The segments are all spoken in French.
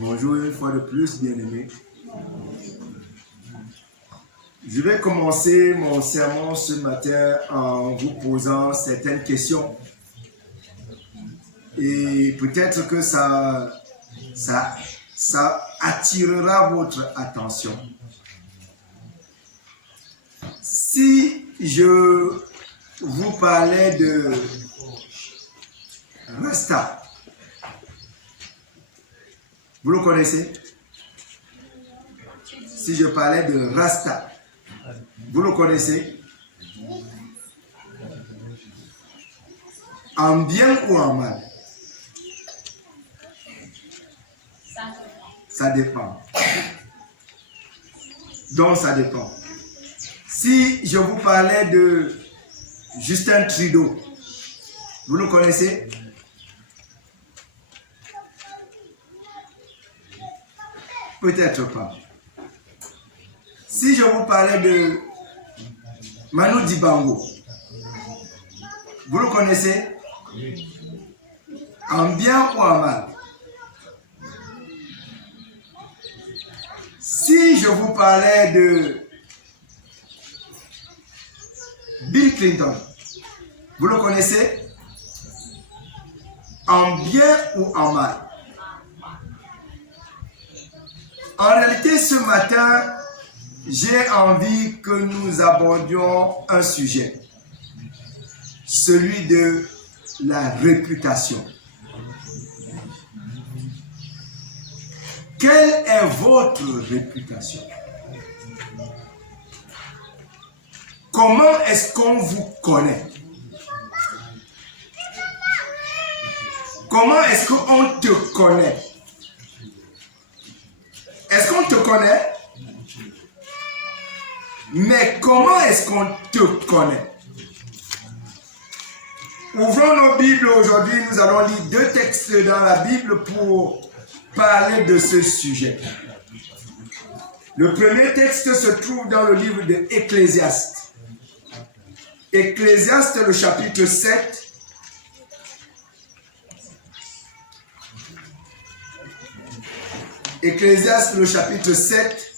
Bonjour une fois de plus, bien-aimés. Je vais commencer mon sermon ce matin en vous posant certaines questions. Et peut-être que ça attirera votre attention. Si je vous parlais de Rasta, vous le connaissez? Si je parlais de Rasta, vous le connaissez? En bien ou en mal? Ça dépend. Donc ça dépend. Si je vous parlais de Justin Trudeau, vous le connaissez? Peut-être pas. Si je vous parlais de Manu Dibango, vous le connaissez? En bien ou en mal? Si je vous parlais de Bill Clinton, vous le connaissez? En bien ou en mal? En réalité, ce matin, j'ai envie que nous abordions un sujet, celui de la réputation. Quelle est votre réputation? Comment est-ce qu'on vous connaît? Comment est-ce qu'on te connaît? Est-ce qu'on te connaît? Mais comment est-ce qu'on te connaît? Ouvrons nos Bibles aujourd'hui. Nous allons lire deux textes dans la Bible pour parler de ce sujet. Le premier texte se trouve dans le livre de Ecclésiaste. Ecclésiaste, le chapitre 7. Ecclésiaste, le chapitre 7,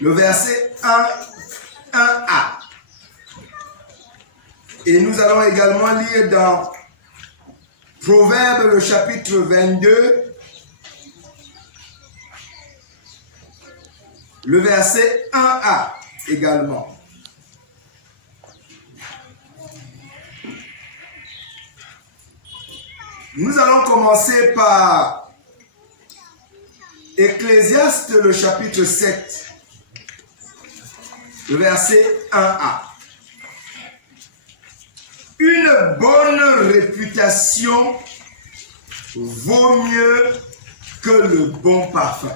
le verset 1a. Et nous allons également lire dans Proverbes, le chapitre 22, le verset 1a également. Nous allons commencer par Ecclésiaste, le chapitre 7, le verset 1a. Une bonne réputation vaut mieux que le bon parfum.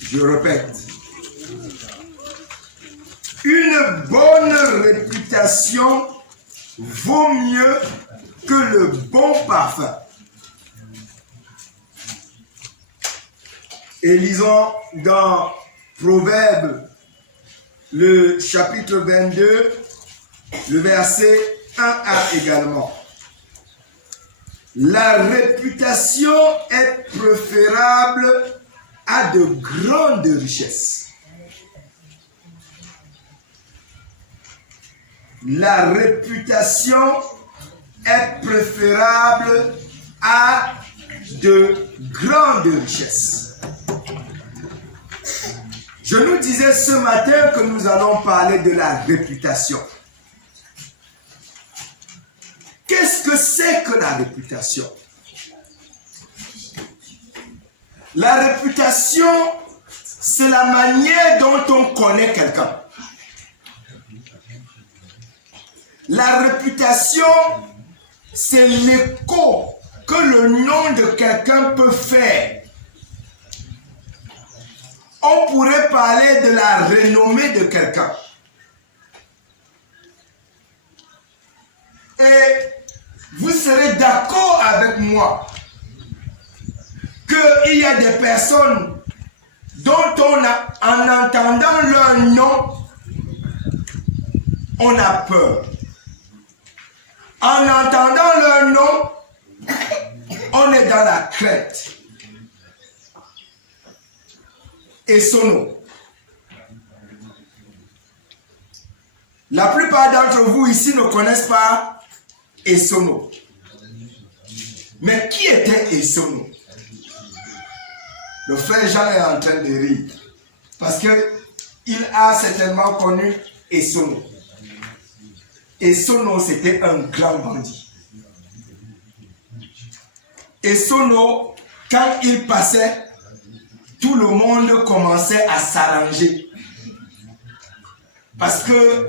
Je répète. Une bonne réputation vaut mieux que le bon parfum. Et lisons dans Proverbes, le chapitre 22, le verset 1a également. La réputation est préférable à de grandes richesses. La réputation est préférable à de grandes richesses. Je nous disais ce matin que nous allons parler de la réputation. Qu'est-ce que c'est que la réputation? La réputation, c'est la manière dont on connaît quelqu'un. La réputation, c'est l'écho que le nom de quelqu'un peut faire. On pourrait parler de la renommée de quelqu'un. Et vous serez d'accord avec moi qu'il y a des personnes dont en entendant leur nom, on a peur. En entendant leur nom, dans la crainte. Esono. La plupart d'entre vous ici ne connaissent pas Esono. Mais qui était Esono? Le frère Jean est en train de rire. Parce qu'il a certainement connu Esono. Esono, c'était un grand bandit. Esono, quand il passait, tout le monde commençait à s'arranger. Parce que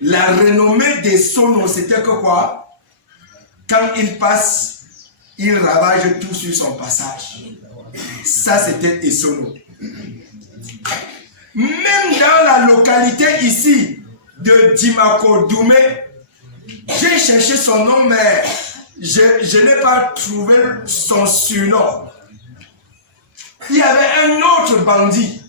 la renommée d'Esono, c'était que quoi? Quand il passe, il ravage tout sur son passage. Ça, c'était Esono. Même dans la localité ici de Dimako Doumé, j'ai cherché son nom, mais je n'ai pas trouvé son surnom. Il y avait un autre bandit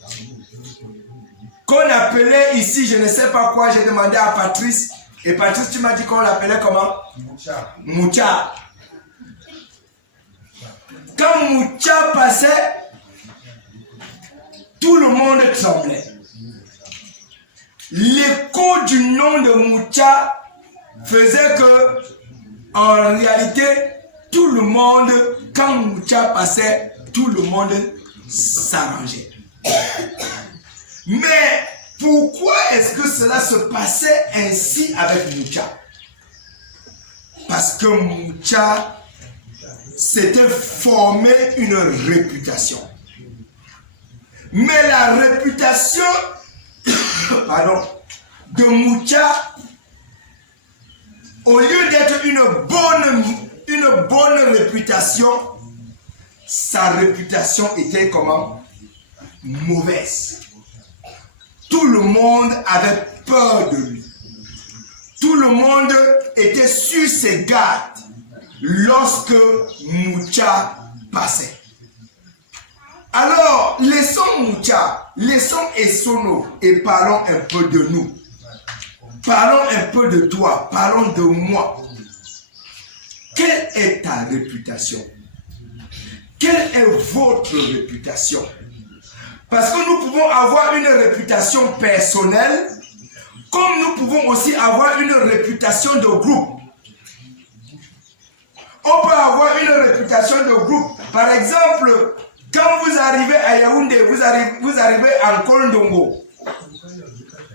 qu'on appelait ici, je ne sais pas quoi, j'ai demandé à Patrice, et Patrice, tu m'as dit qu'on l'appelait comment? Moucha. Quand Moucha passait, tout le monde tremblait. L'écho du nom de Moucha faisait que, en réalité, tout le monde, quand Moucha passait, tout le monde s'arrangeait. Mais pourquoi est-ce que cela se passait ainsi avec Moucha? Parce que Moucha s'était formé une réputation. Mais la réputation de Moucha, au lieu d'être une bonne réputation, sa réputation était comment? Mauvaise. Tout le monde avait peur de lui. Tout le monde était sur ses gardes lorsque Moucha passait. Alors, laissons Moucha, laissons Esono et parlons un peu de nous. Parlons un peu de toi, parlons de moi. Quelle est ta réputation? Quelle est votre réputation? Parce que nous pouvons avoir une réputation personnelle, comme nous pouvons aussi avoir une réputation de groupe. On peut avoir une réputation de groupe. Par exemple, quand vous arrivez à Yaoundé, vous arrivez à Nkondongo,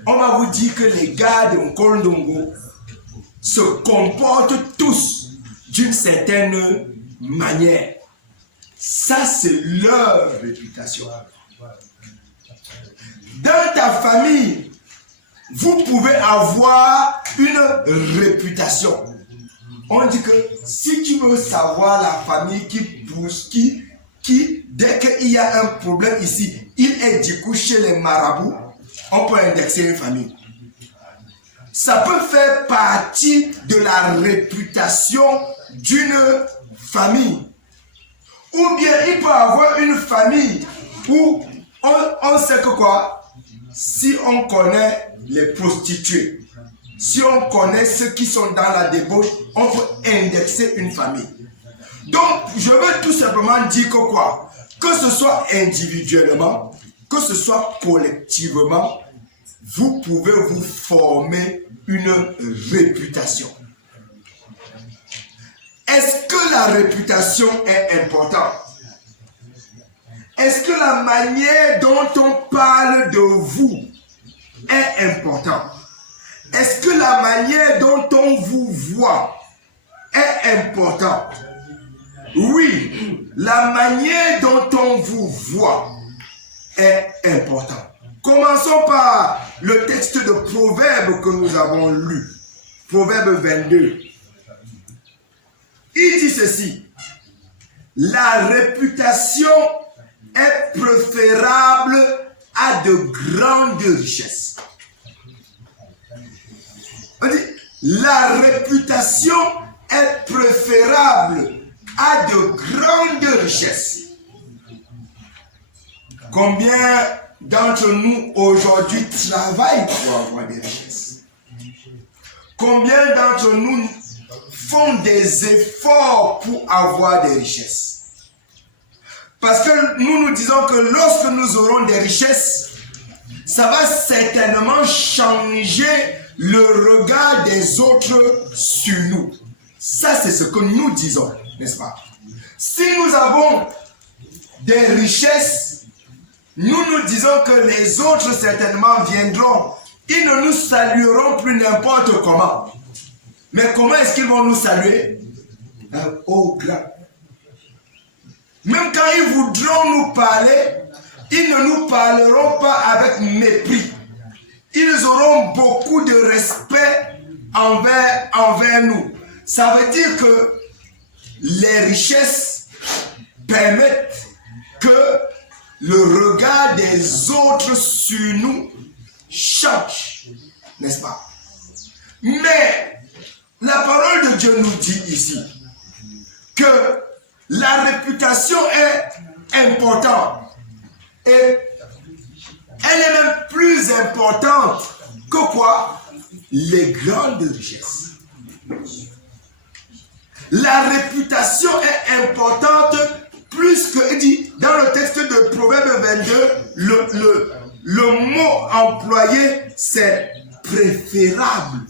on va vous dire que les gars de Nkondongo se comportent tous d'une certaine manière. Ça, c'est leur réputation. Dans ta famille, vous pouvez avoir une réputation. On dit que si tu veux savoir la famille qui pousse, qui dès qu'il y a un problème ici, il est du coup chez les marabouts, on peut indexer une famille. Ça peut faire partie de la réputation d'une famille. Ou bien il peut avoir une famille où on sait que quoi? Si on connaît les prostituées, si on connaît ceux qui sont dans la débauche, on peut indexer une famille. Donc, je veux tout simplement dire que quoi? Que ce soit individuellement, que ce soit collectivement, vous pouvez vous former une réputation. Est-ce que la réputation est importante? Est-ce que la manière dont on parle de vous est importante? Est-ce que la manière dont on vous voit est importante? Oui, la manière dont on vous voit est importante. Commençons par le texte de Proverbe que nous avons lu. Proverbe 22. Il dit ceci. La réputation est préférable à de grandes richesses. On dit, la réputation est préférable à de grandes richesses. Combien d'entre nous aujourd'hui travaillent pour avoir des richesses? Combien d'entre nous font des efforts pour avoir des richesses? Parce que nous disons que lorsque nous aurons des richesses, ça va certainement changer le regard des autres sur nous. Ça, c'est ce que nous disons, n'est-ce pas? Si nous avons des richesses, nous disons que les autres certainement viendront. Ils ne nous salueront plus n'importe comment. Mais comment est-ce qu'ils vont nous saluer? Au grand. Même quand ils voudront nous parler, ils ne nous parleront pas avec mépris. Ils auront beaucoup de respect envers nous. Ça veut dire que les richesses permettent que le regard des autres sur nous change, n'est-ce pas? Mais la parole de Dieu nous dit ici que la réputation est importante et elle est même plus importante que quoi? Les grandes richesses. La réputation est importante plus que, dit dans le texte de Proverbe 22, le mot employé c'est préférable.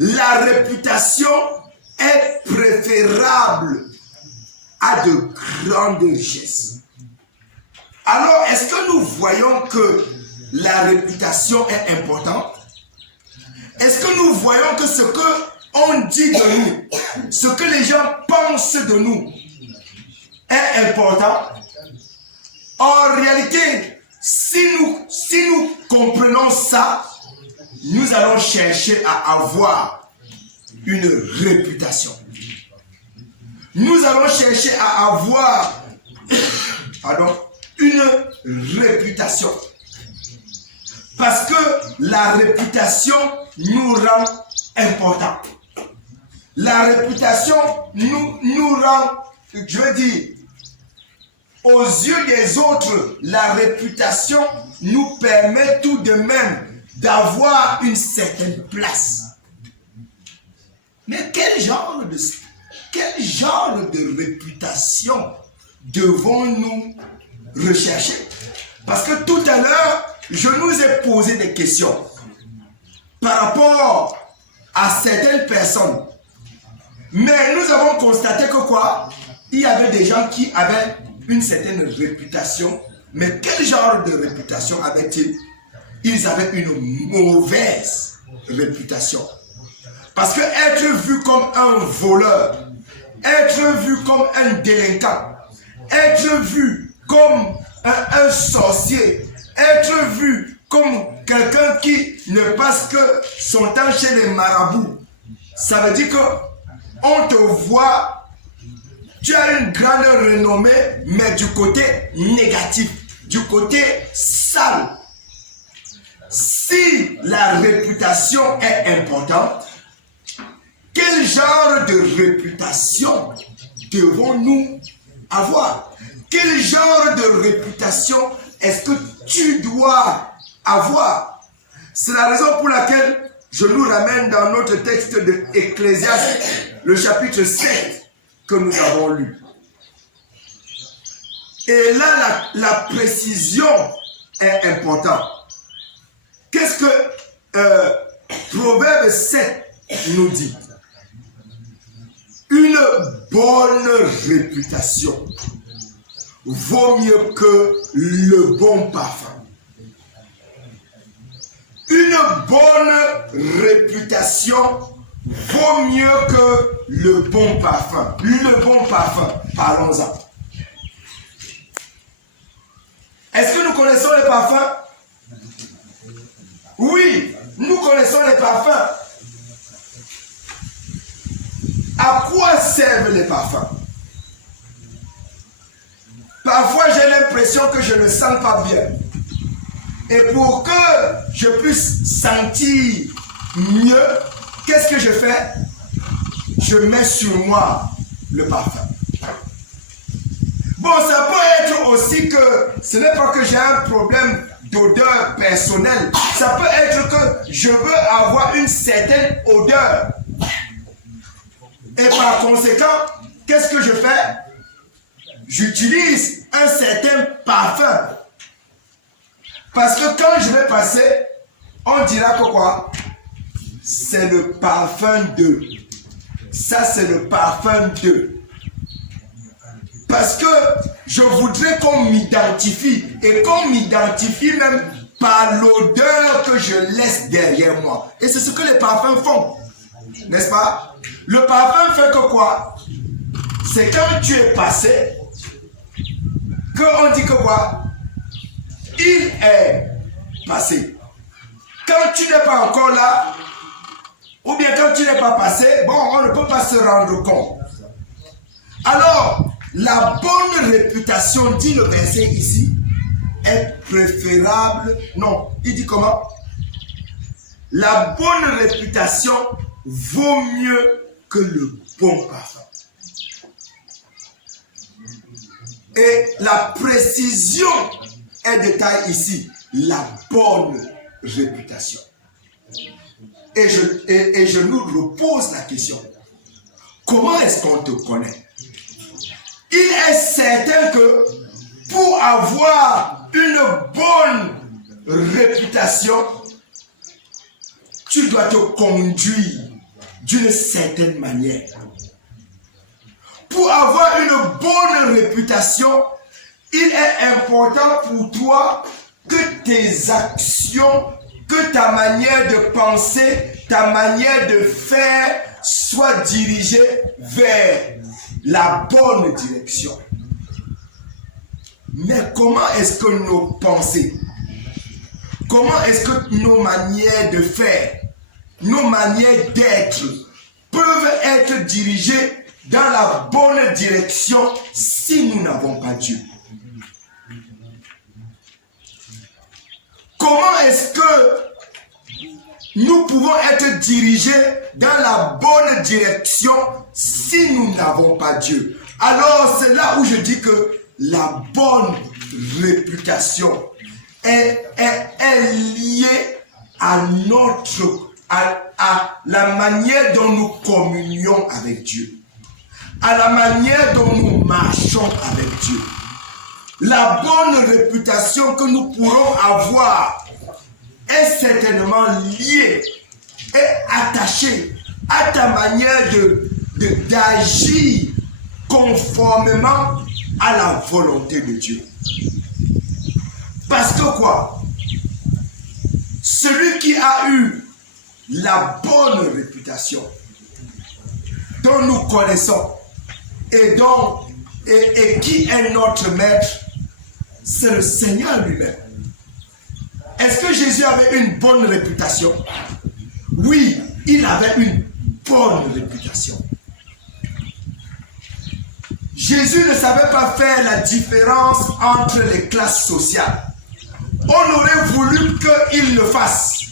La réputation est préférable à de grandes richesses. Alors, est-ce que nous voyons que la réputation est importante? Est-ce que nous voyons que ce qu'on dit de nous, ce que les gens pensent de nous est important? En réalité, si nous comprenons ça, nous allons chercher à avoir une réputation. Nous allons chercher à avoir une réputation. Parce que la réputation nous rend importants. La réputation nous rend, je veux dire, aux yeux des autres, la réputation nous permet tout de même d'avoir une certaine place. Mais quel genre de réputation devons-nous rechercher? Parce que tout à l'heure, je nous ai posé des questions par rapport à certaines personnes. Mais nous avons constaté que quoi? Il y avait des gens qui avaient une certaine réputation. Mais quel genre de réputation avaient-ils? Ils avaient une mauvaise réputation. Parce que être vu comme un voleur, être vu comme un délinquant, être vu comme un sorcier, être vu comme quelqu'un qui ne passe que son temps chez les marabouts, ça veut dire que on te voit, tu as une grande renommée, mais du côté négatif, du côté sale. Si la réputation est importante, quel genre de réputation devons-nous avoir? Quel genre de réputation est-ce que tu dois avoir? C'est la raison pour laquelle je nous ramène dans notre texte de Ecclésiaste, le chapitre 7 que nous avons lu. Et là, la précision est importante. Qu'est-ce que Proverbe 7 nous dit? Une bonne réputation vaut mieux que le bon parfum. Une bonne réputation vaut mieux que le bon parfum. Le bon parfum, parlons-en. Est-ce que nous connaissons les parfums? Oui, nous connaissons les parfums. À quoi servent les parfums? Parfois, j'ai l'impression que je ne sens pas bien. Et pour que je puisse sentir mieux, qu'est-ce que je fais? Je mets sur moi le parfum. Bon, ça peut être aussi que ce n'est pas que j'ai un problème d'odeur personnelle. Ça peut être que je veux avoir une certaine odeur. Et par conséquent, qu'est-ce que je fais? j'utilise un certain parfum. Parce que quand je vais passer, on dira que quoi? C'est le parfum de. Ça, c'est le parfum de. Parce que je voudrais qu'on m'identifie. Et qu'on m'identifie même par l'odeur que je laisse derrière moi. Et c'est ce que les parfums font. N'est-ce pas? Le parfum fait que quoi? C'est quand tu es passé, qu'on dit que quoi? Il est passé. Quand tu n'es pas encore là, ou bien quand tu n'es pas passé, bon, on ne peut pas se rendre compte. Alors, la bonne réputation, dit le verset ici, est préférable. Non, il dit comment? La bonne réputation vaut mieux que le bon parfum. Et la précision est de taille ici, la bonne réputation. Et je nous repose la question, comment est-ce qu'on te connaît? Il est certain que pour avoir une bonne réputation, tu dois te conduire d'une certaine manière. Pour avoir une bonne réputation, il est important pour toi que tes actions, que ta manière de penser, ta manière de faire soit dirigée vers la bonne direction. Mais comment est-ce que nos pensées, comment est-ce que nos manières de faire, nos manières d'être peuvent être dirigées dans la bonne direction si nous n'avons pas Dieu? Comment est-ce que nous pouvons être dirigés dans la bonne direction si nous n'avons pas Dieu? Alors c'est là où je dis que la bonne réputation est liée à à la manière dont nous communions avec Dieu, à la manière dont nous marchons avec Dieu. La bonne réputation que nous pourrons avoir est certainement liée et attachée à ta manière d'agir conformément à la volonté de Dieu. Parce que quoi? Celui qui a eu la bonne réputation dont nous connaissons et qui est notre maître, c'est le Seigneur lui-même. Est-ce que Jésus avait une bonne réputation? Oui, il avait une bonne réputation. Jésus ne savait pas faire la différence entre les classes sociales. On aurait voulu qu'il le fasse.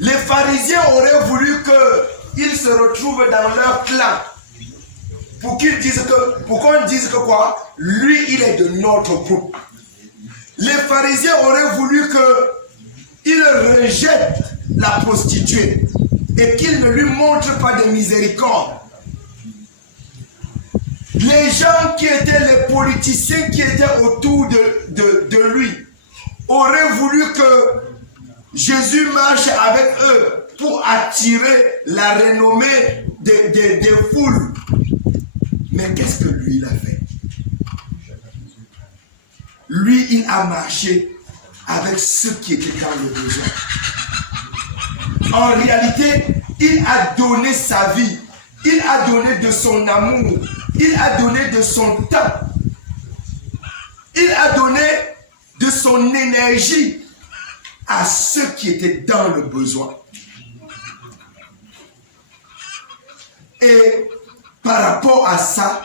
Les pharisiens auraient voulu qu'ils se retrouvent dans leur clan. Pour qu'on dise que quoi? Lui, il est de notre groupe. Les pharisiens auraient voulu qu'il rejette la prostituée et qu'il ne lui montre pas de miséricorde. Les gens qui étaient les politiciens qui étaient autour de lui auraient voulu que Jésus marche avec eux pour attirer la renommée des foules. Mais qu'est-ce que lui il a fait? Lui, il a marché avec ceux qui étaient dans le besoin. En réalité, il a donné sa vie. Il a donné de son amour. Il a donné de son temps. Il a donné de son énergie à ceux qui étaient dans le besoin. Et par rapport à ça,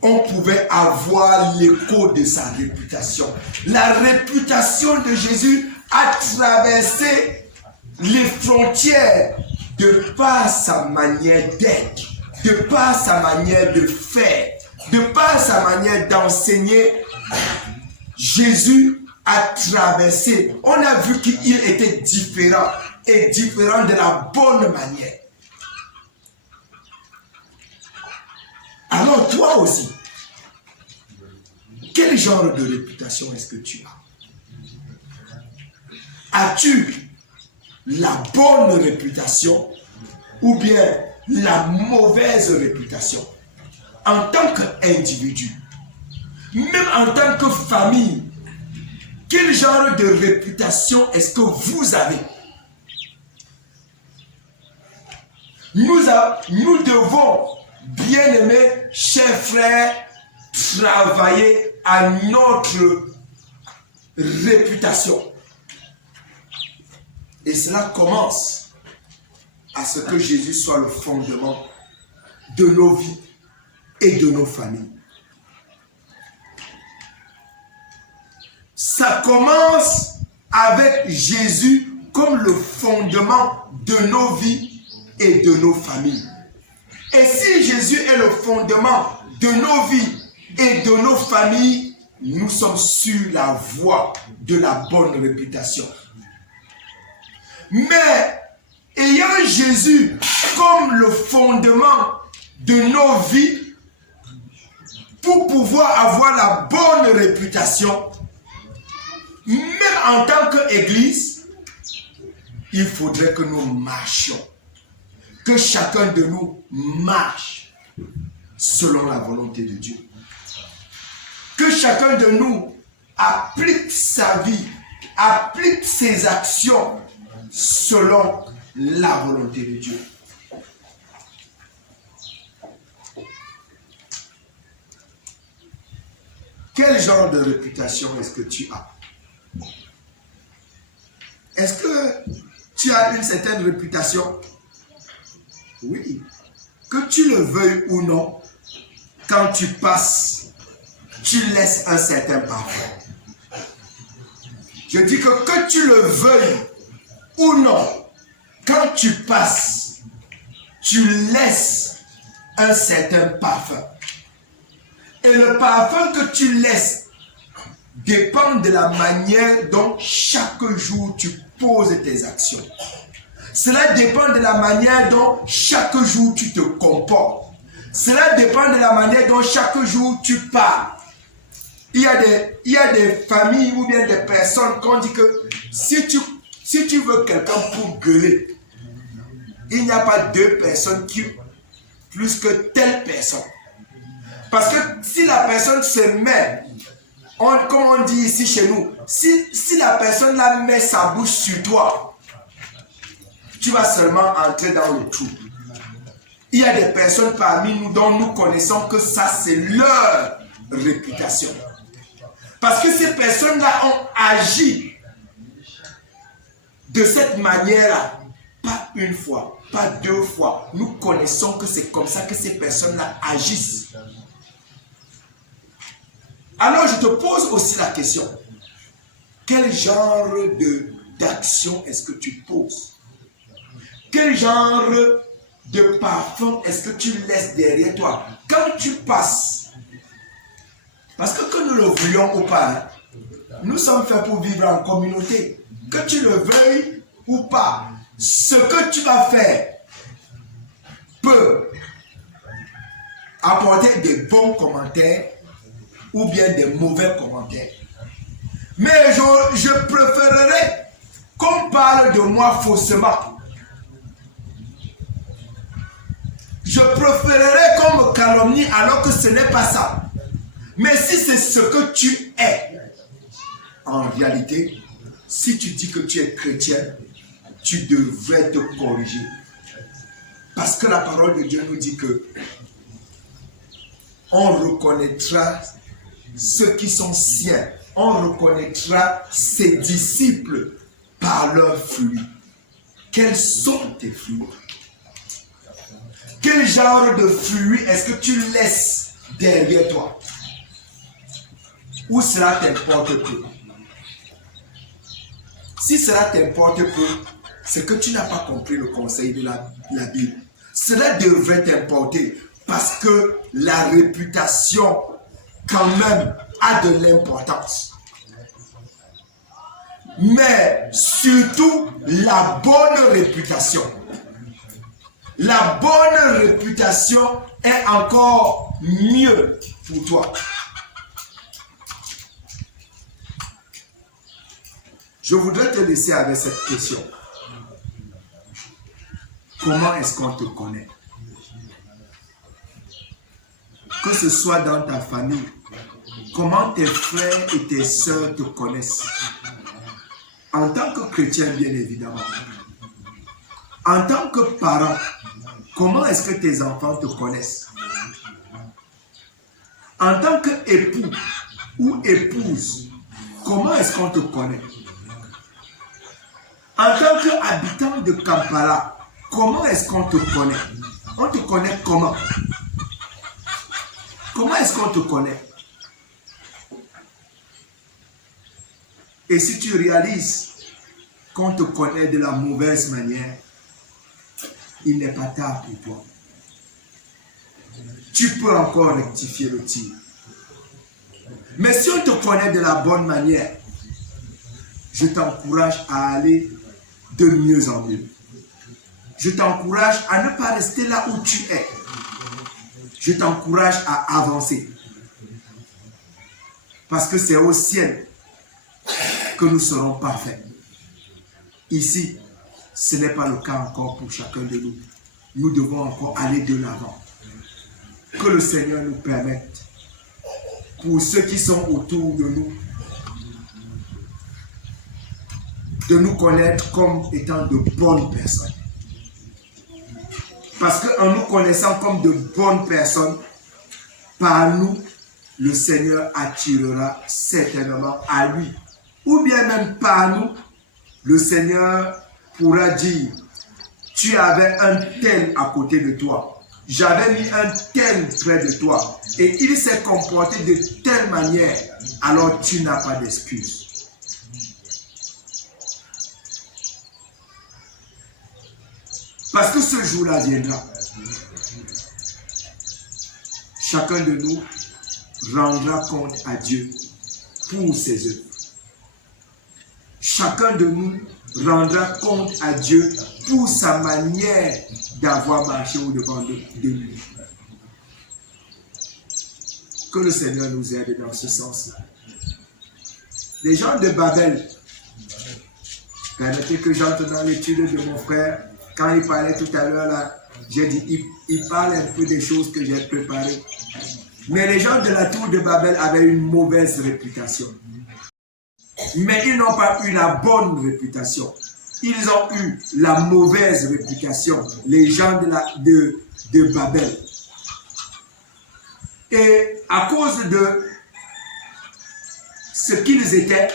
on pouvait avoir l'écho de sa réputation. La réputation de Jésus a traversé les frontières de par sa manière d'être, de par sa manière de faire, de par sa manière d'enseigner. Jésus a traversé. On a vu qu'il était différent et différent de la bonne manière. Alors toi aussi, Quel genre de réputation est-ce que tu as? As-tu la bonne réputation ou bien la mauvaise réputation? En tant qu'individu, même en tant que famille, quel genre de réputation est-ce que vous avez? Nous devons, bien aimés, chers frères, travailler à notre réputation. Et cela commence à ce que Jésus soit le fondement de nos vies et de nos familles. Ça commence avec Jésus comme le fondement de nos vies et de nos familles. Et si Jésus est le fondement de nos vies et de nos familles, nous sommes sur la voie de la bonne réputation. Mais ayant Jésus comme le fondement de nos vies, pour pouvoir avoir la bonne réputation, même en tant qu'Église, il faudrait que nous marchions, que chacun de nous marche selon la volonté de Dieu. Que chacun de nous applique sa vie, applique ses actions selon la volonté de Dieu. Quel genre de réputation est-ce que tu as? Est-ce que tu as une certaine réputation? Oui. Que tu le veuilles ou non, quand tu passes, tu laisses un certain parfum. Je dis que tu le veuilles ou non, quand tu passes, tu laisses un certain parfum. Et le parfum que tu laisses dépend de la manière dont chaque jour tu poses tes actions. Cela dépend de la manière dont chaque jour tu te comportes. Cela dépend de la manière dont chaque jour tu parles. Il y a des familles ou bien des personnes qu'on dit que si tu veux quelqu'un pour gueuler, il n'y a pas deux personnes qui plus que telle personne. Parce que si la personne se met, comme on dit ici chez nous, si la personne là met sa bouche sur toi, tu vas seulement entrer dans le trou. Il y a des personnes parmi nous dont nous connaissons que ça c'est leur réputation. Parce que ces personnes-là ont agi de cette manière-là, pas une fois, pas deux fois. Nous connaissons que c'est comme ça que ces personnes-là agissent. Alors je te pose aussi la question, quel genre d'action est-ce que tu poses? Quel genre de parfum est-ce que tu laisses derrière toi quand tu passes? Parce que nous le voulions ou pas, nous sommes faits pour vivre en communauté. Que tu le veuilles ou pas, ce que tu vas faire peut apporter des bons commentaires ou bien des mauvais commentaires. Mais je préférerais qu'on parle de moi faussement. Je préférerais qu'on me calomnie alors que ce n'est pas ça. Mais si c'est ce que tu es, en réalité, si tu dis que tu es chrétien, tu devrais te corriger. Parce que la parole de Dieu nous dit que on reconnaîtra ceux qui sont siens. On reconnaîtra ses disciples par leurs fruits. Quels sont tes fruits? Quel genre de fruits est-ce que tu laisses derrière toi? Ou cela t'importe peu? Si cela t'importe peu, c'est que tu n'as pas compris le conseil de la Bible. Cela devrait t'importer parce que la réputation, quand même, a de l'importance. Mais surtout, la bonne réputation. La bonne réputation est encore mieux pour toi. Je voudrais te laisser avec cette question. Comment est-ce qu'on te connaît? Que ce soit dans ta famille, comment tes frères et tes sœurs te connaissent? En tant que chrétien, bien évidemment. En tant que parent, comment est-ce que tes enfants te connaissent? En tant qu'époux ou épouse, comment est-ce qu'on te connaît? En tant qu'habitant de Kampala, comment est-ce qu'on te connaît? On te connaît comment? Comment est-ce qu'on te connaît? Et si tu réalises qu'on te connaît de la mauvaise manière, il n'est pas tard pour toi. Tu peux encore rectifier le tir. Mais si on te connaît de la bonne manière, je t'encourage à aller de mieux en mieux. Je t'encourage à ne pas rester là où tu es. Je t'encourage à avancer. Parce que c'est au ciel que nous serons parfaits. Ici, ce n'est pas le cas encore pour chacun de nous. Nous devons encore aller de l'avant. Que le Seigneur nous permette, pour ceux qui sont autour de nous connaître comme étant de bonnes personnes. Parce qu'en nous connaissant comme de bonnes personnes, par nous, le Seigneur attirera certainement à lui. Ou bien même par nous, le Seigneur pourra dire, tu avais un tel à côté de toi. J'avais mis un tel près de toi. Et il s'est comporté de telle manière. Alors tu n'as pas d'excuse. Parce que ce jour-là viendra. Chacun de nous rendra compte à Dieu pour ses œuvres. Chacun de nous rendra compte à Dieu pour sa manière d'avoir marché au-devant de lui. Que le Seigneur nous aide dans ce sens-là. Les gens de Babel, permettez que j'entre dans l'étude de mon frère. Quand il parlait tout à l'heure, là, j'ai dit, il parle un peu des choses que j'ai préparées. Mais les gens de la tour de Babel avaient une mauvaise réputation. Mais ils n'ont pas eu la bonne réputation. Ils ont eu la mauvaise réputation, les gens de Babel. Et à cause de ce qu'ils étaient,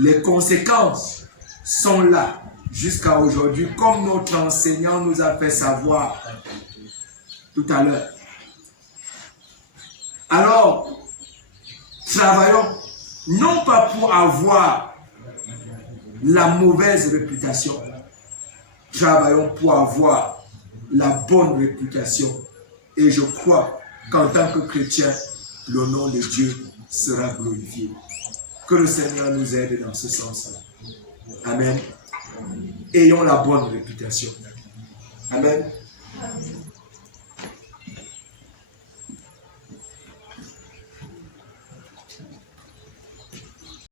les conséquences sont là. Jusqu'à aujourd'hui, comme notre enseignant nous a fait savoir tout à l'heure. Alors, travaillons non pas pour avoir la mauvaise réputation, travaillons pour avoir la bonne réputation. Et je crois qu'en tant que chrétien, le nom de Dieu sera glorifié. Que le Seigneur nous aide dans ce sens-là. Amen. Ayons la bonne réputation. Amen.